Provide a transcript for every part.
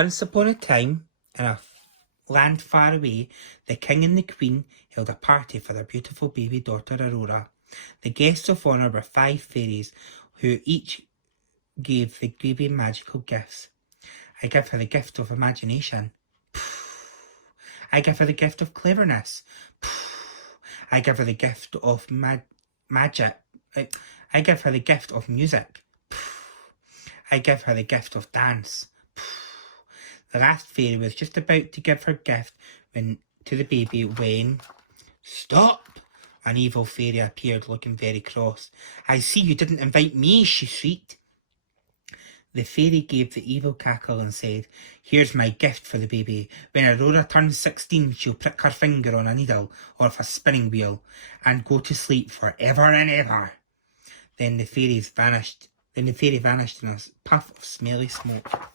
Once upon a time, in a land far away, the king and the queen held a party for their beautiful baby daughter Aurora. The guests of honour were 5 fairies, who each gave the baby magical gifts. I give her the gift of imagination. I give her the gift of cleverness. I give her the gift of magic. I give her the gift of music. I give her the gift of dance. The last fairy was just about to give her gift to the baby when... Stop! An evil fairy appeared, looking very cross. I see you didn't invite me, she shrieked. The fairy gave the evil cackle and said, Here's my gift for the baby. When Aurora turns 16, she'll prick her finger on a needle or a spinning wheel and go to sleep forever and ever. Then the fairy vanished in a puff of smelly smoke.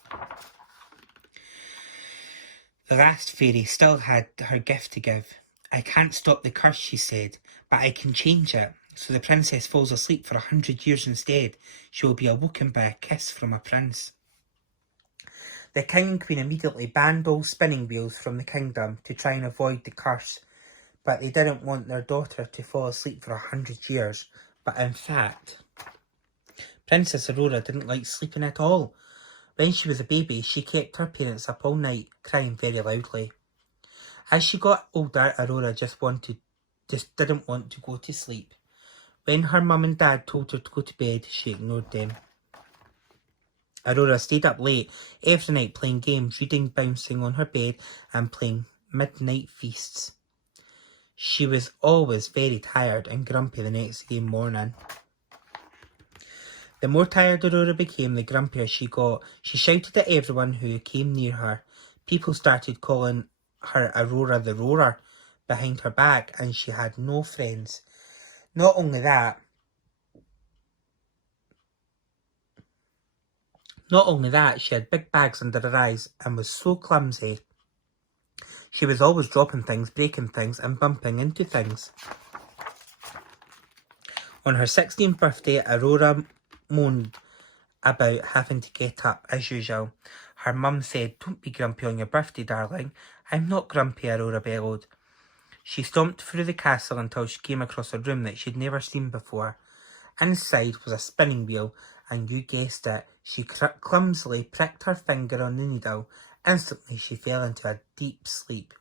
The last fairy still had her gift to give. I can't stop the curse, she said, but I can change it. So the princess falls asleep for 100 years instead. She will be awoken by a kiss from a prince. The king and queen immediately banned all spinning wheels from the kingdom to try and avoid the curse, but they didn't want their daughter to fall asleep for 100 years. But in fact, Princess Aurora didn't like sleeping at all. When she was a baby, she kept her parents up all night, crying very loudly. As she got older, Aurora just didn't want to go to sleep. When her mum and dad told her to go to bed, she ignored them. Aurora stayed up late every night playing games, reading, bouncing on her bed, and playing midnight feasts. She was always very tired and grumpy the next day morning. The more tired Aurora became, the grumpier she got. She shouted at everyone who came near her. People started calling her Aurora the Roarer behind her back, and she had no friends. Not only that, she had big bags under her eyes and was so clumsy. She was always dropping things, breaking things, and bumping into things. On her 16th birthday, Aurora moaned about having to get up as usual. Her mum said, Don't be grumpy on your birthday, darling. I'm not grumpy, Aurora bellowed. She stomped through the castle until she came across a room that she'd never seen before. Inside was a spinning wheel, and you guessed it, she clumsily pricked her finger on the needle. Instantly she fell into a deep sleep.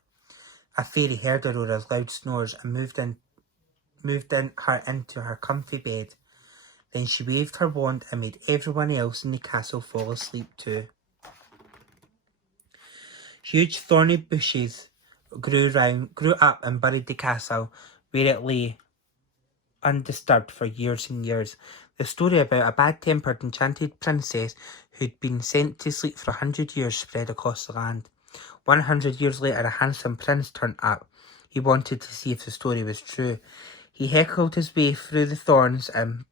A fairy heard Aurora's loud snores and moved her into her comfy bed. Then she waved her wand and made everyone else in the castle fall asleep too. Huge thorny bushes grew up and buried the castle, where it lay undisturbed for years and years. The story about a bad-tempered enchanted princess who'd been sent to sleep for 100 years spread across the land. 100 years later, a handsome prince turned up. He wanted to see if the story was true. He heckled his way through the thorns and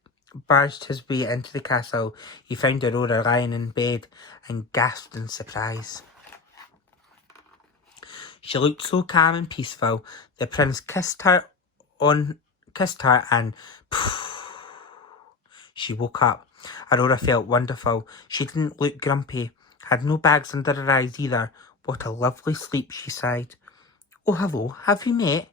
barged his way into the castle. He found Aurora lying in bed and gasped in surprise. She looked so calm and peaceful. The prince kissed her and she woke up. Aurora felt wonderful. She didn't look grumpy, had no bags under her eyes either. What a lovely sleep, she sighed. Oh, hello, have we met?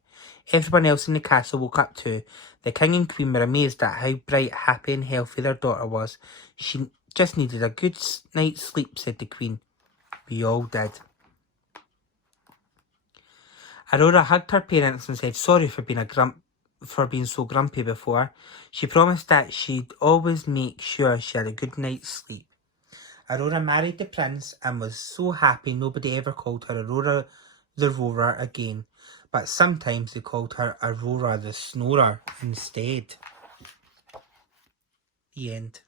Everyone else in the castle woke up too. The king and queen were amazed at how bright, happy and healthy their daughter was. She just needed a good night's sleep, said the queen. We all did. Aurora hugged her parents and said sorry for being so grumpy before. She promised that she'd always make sure she had a good night's sleep. Aurora married the prince and was so happy nobody ever called her Aurora the Roarer again, but sometimes they called her Aurora the Snorer instead. The end.